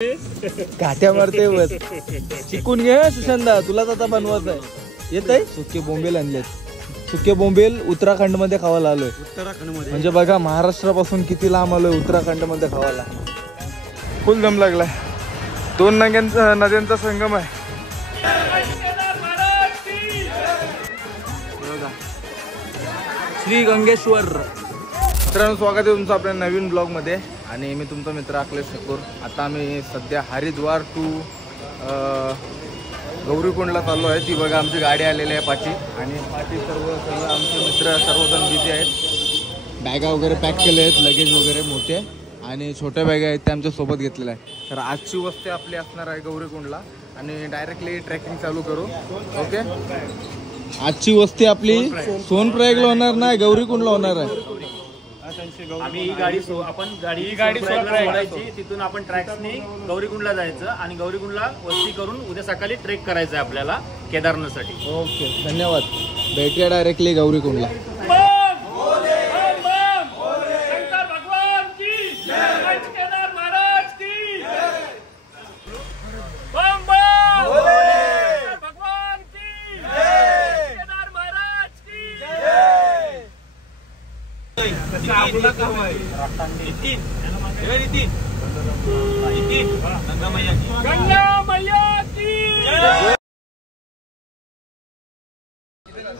घाट्या मारते बस. शिकून घे सुशांता, तुलाच आता बनवत आहे. येत आहे. सुके बोंबेल आणलेत. सुके बोंबेल उत्तराखंड मध्ये खावायला आलोय. उत्तराखंड मध्ये म्हणजे बघा महाराष्ट्रापासून किती लांब आलोय उत्तराखंड मध्ये खावायला. फुल दम लागलाय. दोन नद्यांचा संगम आहे. श्री गंगेश्वर. मित्रांनो स्वागत आहे तुमचं आपल्या नवीन ब्लॉग मध्ये. आणि मी तुमचा मित्र अखिलेश ठाकूर. आता आम्ही सध्या हरिद्वार टू गौरीकुंडला चाललो आहे. ती बघा आमची गाडी आलेली आहे पाठी. आणि पाठी सर्व आमचे मित्र सर्वजण बिझी आहेत. बॅगा वगैरे पॅक केले आहेत, लगेज वगैरे मोठे आणि छोट्या बॅगा आहेत त्या आमच्या सोबत घेतलेल्या आहे. तर आजची वस्ती आपली असणार आहे गौरीकुंडला आणि डायरेक्टली ट्रेकिंग चालू करू. ओके, आजची वस्ती आपली सोनप्रयागला होणार नाही, गौरीकुंडला होणार आहे. आम्ही ही गाडी सोडायची, तिथून आपण ट्रॅक्सने गौरीकुंडला जायचं आणि गौरीकुंडला वस्ती करून उद्या सकाळी ट्रेक करायचं आहे आपल्याला केदारनाथसाठी. ओके, धन्यवाद. भेटूया डायरेक्टली गौरीकुंडला.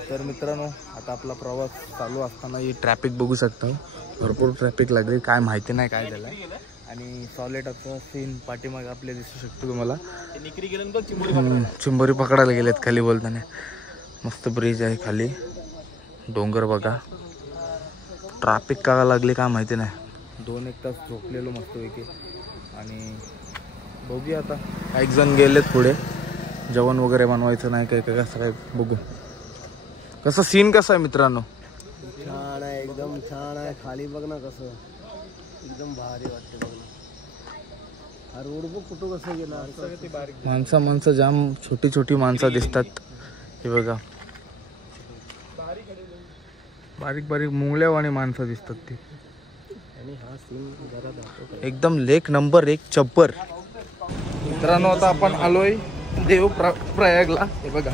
तर मित्रांनो आता आपला प्रवास चालू असताना ही ट्रॅफिक बघू शकता. भरपूर ट्रॅफिक लागली, काय माहिती नाही काय झालं. आणि सॉलिडचा सीन पाठीमागे आपले दिसू शकतो तुम्हाला. चिंबोरी पकडायला गेलेत खाली बोलताना. मस्त ब्रिज आहे खाली, डोंगर बघा. ट्रॅफिक का लागली काय माहिती नाही. 2-1 तास झोपलेलो मस्तपैकी. आणि बघूया आता काही जण गेलेत पुढे. जेवण वगैरे बनवायचं नाही काय काय कसं काय बघू. कसं सीन कसं आहे मित्रांनो? छान आहे, एकदम छान आहे. खाली बघ ना कसं एकदम भारी वाटतं बघ ना. हा रोड बघ कुठं कसं गेला. माणसं जाम छोटी छोटी माणसं दिसतात. हे बघा बारीक बारीक मुंगल्यावाणी माणसं दिसतात ती. आणि हा सीन जरा एकदम लेक नंबर 1 चप्पर. मित्रांनो आता आपण आलोय प्रयागला. हे बघा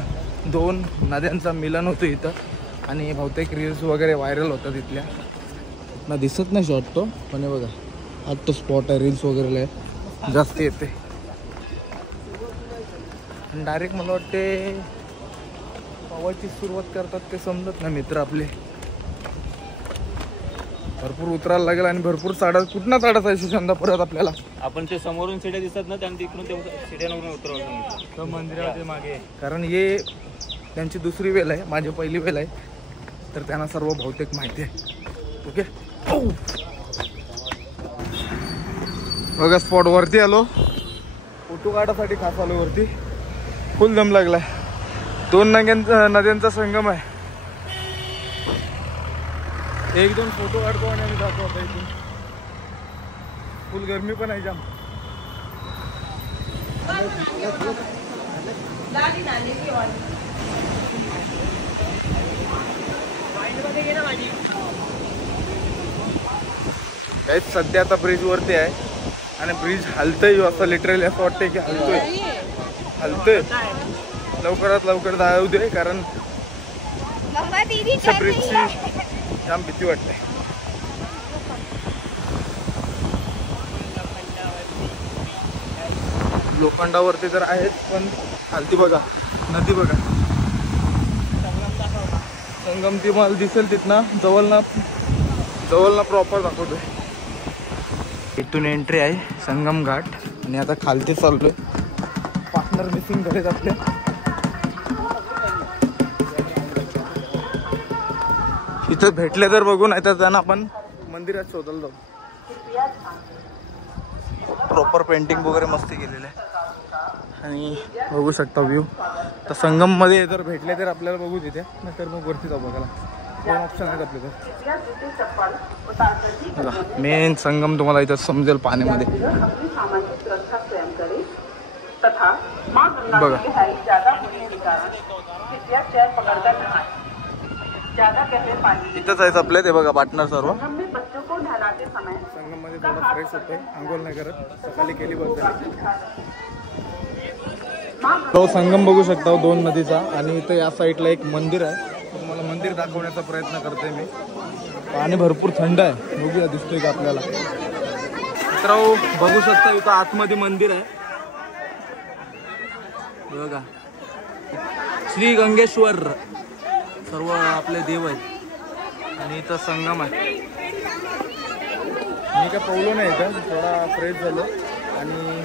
2 नद्यांचा मिलन होतो इथं. आणि बहुतेक रील्स वगैरे व्हायरल होतात तिथल्या. ना दिसत नाही शॉर्ट तो, पण हे बघा हा तो स्पॉट आहे. रील्स वगैरे जास्त येते. आणि डायरेक्ट मला वाटते पावाची सुरुवात करतात ते समजत नाही मित्र आपले. भरपूर उतरायला लागेल आणि भरपूर चढत. कुठनं चढत आहे सुशांता परत आपल्याला? आपण ते समोरून सिड्या दिसतात ना, त्याने तिकडून ते सिड्यावरून उतरवलं मंदिराच्या मागे. कारण हे त्यांची दुसरी वेल आहे, माझी पहिली वेल आहे. तर त्यांना सर्व बहुतेक माहिती आहे. ओके, बघा स्पॉट वरती आलो. फोटो काढासाठी खास आलो वरती. फुल दम लागलाय. 2 नद्यांचा संगम आहे. 1-2 फोटो काढतो आणि आम्ही जातो आता इथून. फुल गरमी पण आहे जाम. काहीच सध्या आता ब्रिज वरती आहे आणि ब्रिज हलतय असं लिटरली असं वाटतंय की हलतोय. लवकरात लवकर जाऊ दे, कारण ब्रिजची जाम भीती वाटते. लोखंडावरती तर आहेत पण खालती बघा नदी बघा. संगम ती मला दिसेल तिथनं जवळ ना प्रॉपर दाखवतोय. इथून एंट्री आहे संगम घाट. आणि आता खालती चाललोय. पार्टनर मिसिंग झालेत आपले. इथं भेटले तर बघू, नाही तर त्यांना आपण मंदिरात शोधायला जाऊ. प्रॉपर पेंटिंग वगैरे मस्त केलेलं आहे. आणि बघू शकता व्ह्यू. तर संगम मध्ये जर भेटले तर आपल्याला बघू तिथे, नाही तर मग वरती जाऊ बघायला. 2 ऑप्शन आहेत आपले. तर मेन संगम तुम्हाला इथं समजेल पाण्यामध्ये. बघा इथंच आहेत आपले. ते बघा पार्टनर सर्व. संगममध्ये थोडा फ्रेश होतोय, आंघोळ नाही करत, सकाळी केली बस. तो संगम बघू शकता 2 नदीचा. आणि इथं या साईडला एक मंदिर आहे, तुम्हाला मंदिर दाखवण्याचा प्रयत्न करतोय मी. पाणी भरपूर थंड आहे, बघूया दिसतोय का आपल्याला. मित्रांनो बघू शकता इथं आतमध्ये मंदिर आहे बघा, श्री गंगेश्वर सर्व आपले देव आहेत. आणि इथं संगम आहे. मी काय पोहलो नाही इथं, थोडा फ्रेश झालो आणि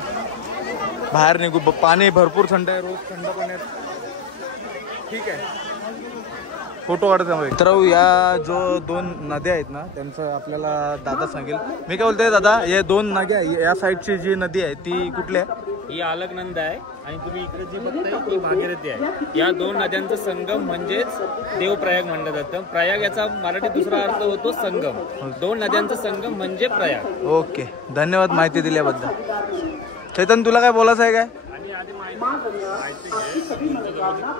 बाहेर निघू. पाणी भरपूर थंड आहे, रोज थंड पाण्यात ठीक आहे. फोटो काढतो. तर या जो 2 नद्या आहेत ना त्यांचं आपल्याला दादा सांगेल. मी काय बोलतोय दादा, हे 2 नद्या या साईडची जी नदी आहे ती कुठली आहे? ही अलकनंदा आहे आणि तुम्ही इकडे जी बघताय ती भागीरथी आहे. या 2 नद्यांचा संगम म्हणजेच देवप्रयाग म्हणलं जातं. प्रयाग याचा मराठी दुसरा अर्थ होतो संगम. 2 नद्यांचा संगम म्हणजे प्रयाग. ओके, धन्यवाद माहिती दिल्याबद्दल. चैतन तुला काय बोलायचं आहे काय?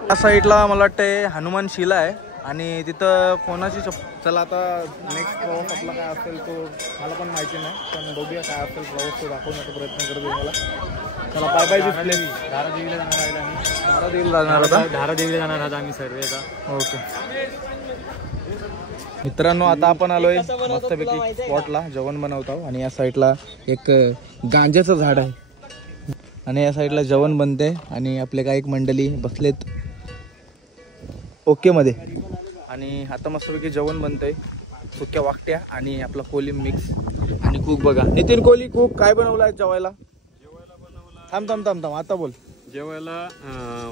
या साईडला मला वाटतं हनुमान शिला आहे आणि तिथं कोणाची चला आता नेक्स्ट प्रवास आपला काय असेल तो मला पण माहिती नाही, पण बघूया काय असेल प्रवास तो दाखवण्याचा प्रयत्न करतो मला. चला बाय बाय. दिसले धारादेवीला जाणार आहे आम्ही. धारादेवीला जाणार होता. धारादेवीला जाणार आहात आम्ही सर्वेचा. ओके मित्रांनो, आता आपण आलोय मस्तपैकी स्पॉटला जेवण बनवत आहोत. आणि या साईडला एक गांजाचं झाड आहे आणि या साईडला जेवण बनते आणि आपले काही मंडळी बसलेत ओके मध्ये. आणि आता मस्तपैकी जेवण बनतंय, सुक्या वाकट्या आणि आपला कोलिम मिक्स आणि कूक बघा. नितीन कोहली कूक काय बनवलं आहे जेवायला? थांब आता बोल. जेवायला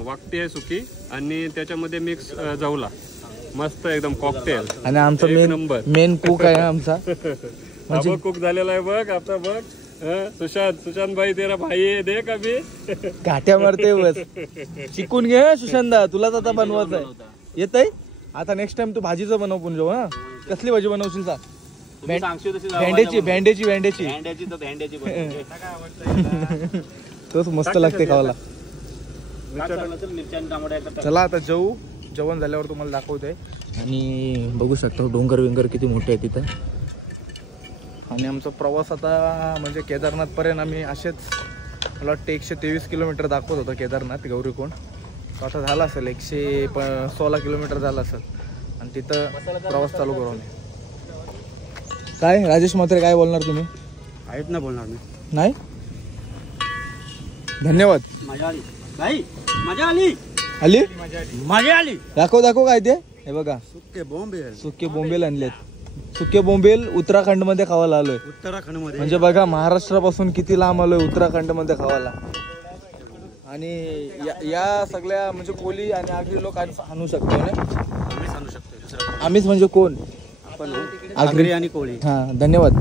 वाकटी आहे सुकी आणि त्याच्यामध्ये मिक्स जाऊला मस्त एकदम कॉकटेल. आणि आमचा मेन कूक आहे आमचा म्हणजे कुक झालेला आहे बघ आता बघ. सुशांत भाई तेरा भाई आहे, दे कभी घाट्या मारते बस. शिकून घे सुशांत, तुलाच आता बनवायचं आहे. येत आहे आता. नेक्स्ट टाइम तू भाजीचं बनव पण जेव्हा. कसली भाजी बनवशील सा? भेंड्याची तोच मस्त लागते खावाला. चला आता जेवू. जेवण झाल्यावर तुम्हाला दाखवतोय. आणि बघू शकता डोंगर विंगर किती मोठे आहे तिथं. आणि आमचा प्रवास आता म्हणजे केदारनाथ पर्यंत आम्ही असेच मला वाटतं 123 किलोमीटर दाखवत होतं केदारनाथ गौरीकुंड. आता झाला असेल 116 किलोमीटर झाला असेल. आणि तिथं प्रवास चालू करू. काय राजेश म्हात्रे काय बोलणार तुम्ही? आहेत ना बोलणार मी. नाही धन्यवाद. मजा आली. दाखव काय ते. हे बघा सुके बोंबेल आणलेत. सुके बोंबेल उत्तराखंड मध्ये खावायला आलोय. उत्तराखंड मध्ये म्हणजे बघा महाराष्ट्रापासून किती लांब आलोय उत्तराखंड मध्ये खावायला. आणि या सगळ्या म्हणजे कोली आणि आगरी लोक आणू शकतो ना. आम्हीच म्हणजे कोण? आगरी आणि कोळी. हा धन्यवाद.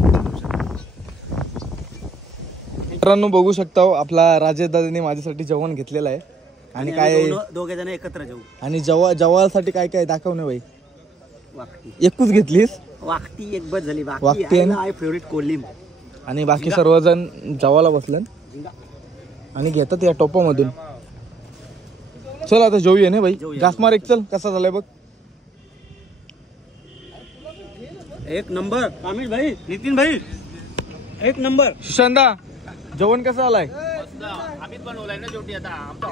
मित्रांनो बघू शकता आपला राजेश दादांनी माझ्यासाठी जेवण घेतलेलं आहे. आणि काय दोघे जण एकत्र जेवू. आणि जेवायसाठी काय काय दाखव ना बाई. वाकटी एकूच घेतलीस? वाकटी एक बस झाली. वाकटी आहे फेवरेट कोलिम. आणि बाकी सर्वजण जेवायला बसलं आणि घेतात या टोपामधून. चल आता जेवूया ना बाई. घास मार एक. चल कसा झालाय बघ. एक नंबर. कामिल भाई, नितीन भाई एक नंबर. सुशांता जेवण कसं आलाय? आम्हीच बनवलाय ना शेवटी. आता आमचा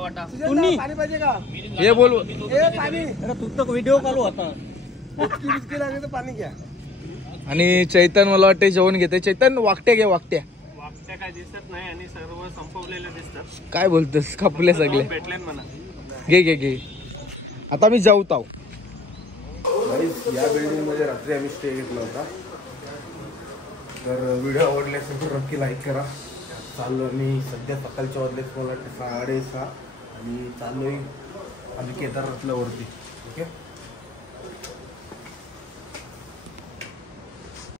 वाटा पाणी पाहिजे का? हे बोल. तू तर व्हिडिओ कॉल होता. पाणी घ्या. आणि चैतन मला वाटतं जेवण घेते. चैतन वाकट्या घे. वाकट्या काय दिसत नाही आणि सर्व संपवलेले दिसतात. काय बोलतोस? कापले सगळे. भेटले म्हणा. घे. आता मी जाऊत आहो. या बिल्डिंग मध्ये रात्री आम्ही स्टे घेतला होता. तर व्हिडिओ आवडले असेल तर नक्की लाईक करा. चाललो मी सध्या सकाळच्या वाजलेच मला 6:30 आणि चाललोय आम्ही केदारनाथला वरती. ओके.